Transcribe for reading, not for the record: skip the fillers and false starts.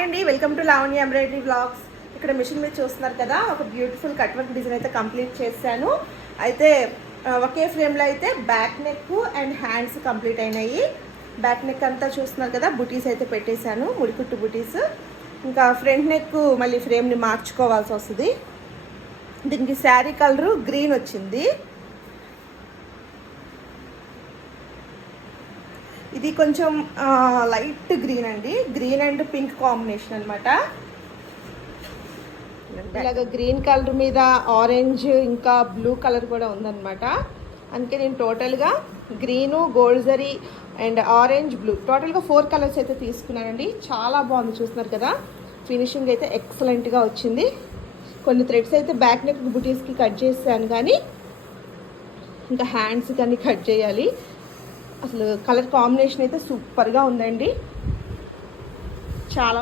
Hi అండి, welcome to Lavanya embroidery vlogs. ఇక్కడ machine మీద చూస్తున్నారు కదా, ఒక బ్యూటిఫుల్ కట్ వర్క్ డిజైన్ అయితే కంప్లీట్ చేశాను. అయితే ఒకే ఫ్రేమ్లో అయితే back neck and hands complete అయినాయి. బ్యాక్ నెక్ అంతా చూస్తున్నారు కదా, బుటీస్ అయితే పెట్టేశాను, ముడికుట్టు బుటీస్. ఇంకా ఫ్రంట్ నెక్ మళ్ళీ ఫ్రేమ్ని మార్చుకోవాల్సి వస్తుంది. దీనికి శారీ కలరు గ్రీన్ వచ్చింది. ఇది కొంచెం లైట్ గ్రీన్ అండి, గ్రీన్ అండ్ పింక్ కాంబినేషన్ అనమాట. ఇలాగ గ్రీన్ కలర్ మీద ఆరెంజ్ ఇంకా బ్లూ కలర్ కూడా ఉందన్నమాట. అందుకే నేను టోటల్గా green, gold zari and orange, blue టోటల్గా 4 కలర్స్ అయితే తీసుకున్నానండి. చాలా బాగుంది, చూస్తున్నారు కదా. ఫినిషింగ్ అయితే ఎక్సలెంట్గా వచ్చింది. కొన్ని థ్రెడ్స్ అయితే బ్యాక్ నెక్ బుటీస్కి కట్ చేశాను, కానీ ఇంకా హ్యాండ్స్ కానీ కట్ చేయాలి. అసలు కలర్ కాంబినేషన్ అయితే సూపర్గా ఉందండి, చాలా